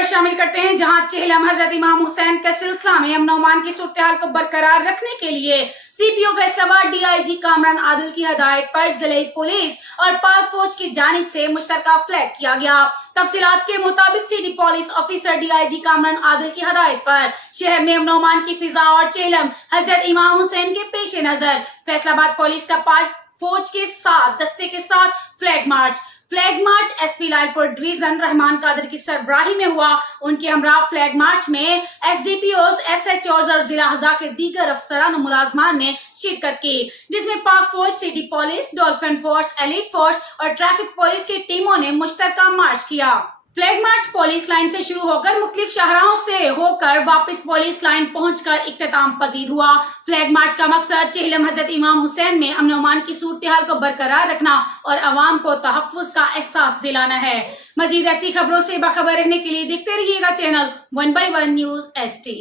खबर शामिल करते हैं, जहां चेहलम हजरत इमाम हुसैन के सिलसिला में अमन ओमान की सूरत-ए-हाल को बरकरार रखने के लिए सीपीओ फैसलाबाद डीआईजी कामरान आदिल की हदायत पर जिले पुलिस और पाक फौज की जानिब से मुश्तरका फ्लैग किया गया। तफसीलात के मुताबिक city police officer DIG Kamran Adil की हदायत पर शहर में अमन ओमान की फिजा और चेहलम हजरत इमाम हुसैन के पेश नजर फैसलाबाद पुलिस का पाक फौज के साथ दस्ते के साथ flag march SP Lalpur division Rahman Qadir की सरबराही में हुआ। उनके हमरा फ्लैग मार्च में एसडीपीओ, एसएचओ और जिला हजा के दीगर अफसरान और मुलाजमान ने शिरकत की, जिसमें पाक फौज, city police, dolphin force, elite force और ट्रैफिक पुलिस की टीमों ने मुश्तरका मार्च किया। फ्लैग मार्च पुलिस लाइन से शुरू होकर मुख्तलिफ शाहराहों से होकर वापस पुलिस लाइन पहुंचकर इख्तिताम पजीर हुआ। फ्लैग मार्च का मकसद चेहलम हजरत इमाम हुसैन में अमन ओमान की सूरत-ए-हाल को बरकरार रखना और अवाम को तहफ़्फ़ुज़ का एहसास दिलाना है। मजीद ऐसी खबरों से बाखबर रहने के लिए देखते रहिएगा चैनल 1/1 न्यूज़ HD।